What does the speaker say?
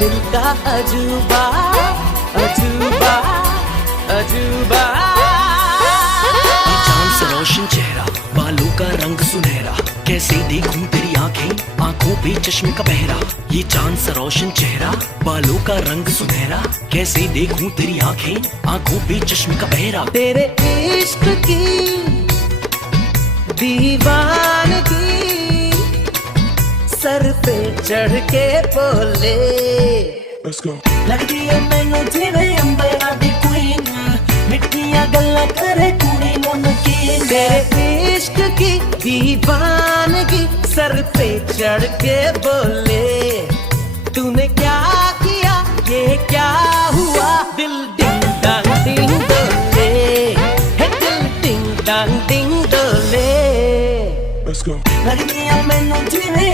दिल का अजूबा अजूबा अजूबा। ये चांद सा रोशन चेहरा, बालों का रंग सुनहरा, कैसे देखूं तेरी आंखें, आंखों पे चश्मे का पहरा। ये चांद सा रोशन चेहरा, बालों का रंग सुनहरा, कैसे देखूं तेरी आंखें, आंखों पे चश्मे का पहरा। तेरे इश्क की दीवानगी सर पे चढ़ के बोले। लगदी है मैनू जिवें अंबरा दी क्वीन, मिठियां गल्लां करे कुड़ी मुनकीन। तेरे इश्क की दीवानगी सर पे चढ़ के बोले। तूने क्या किया, ये क्या हुआ, दिल डिंग डांग डिंग डोले, है दिल डिंग डांग डिंग डोले। लगदी है मैनू जिवें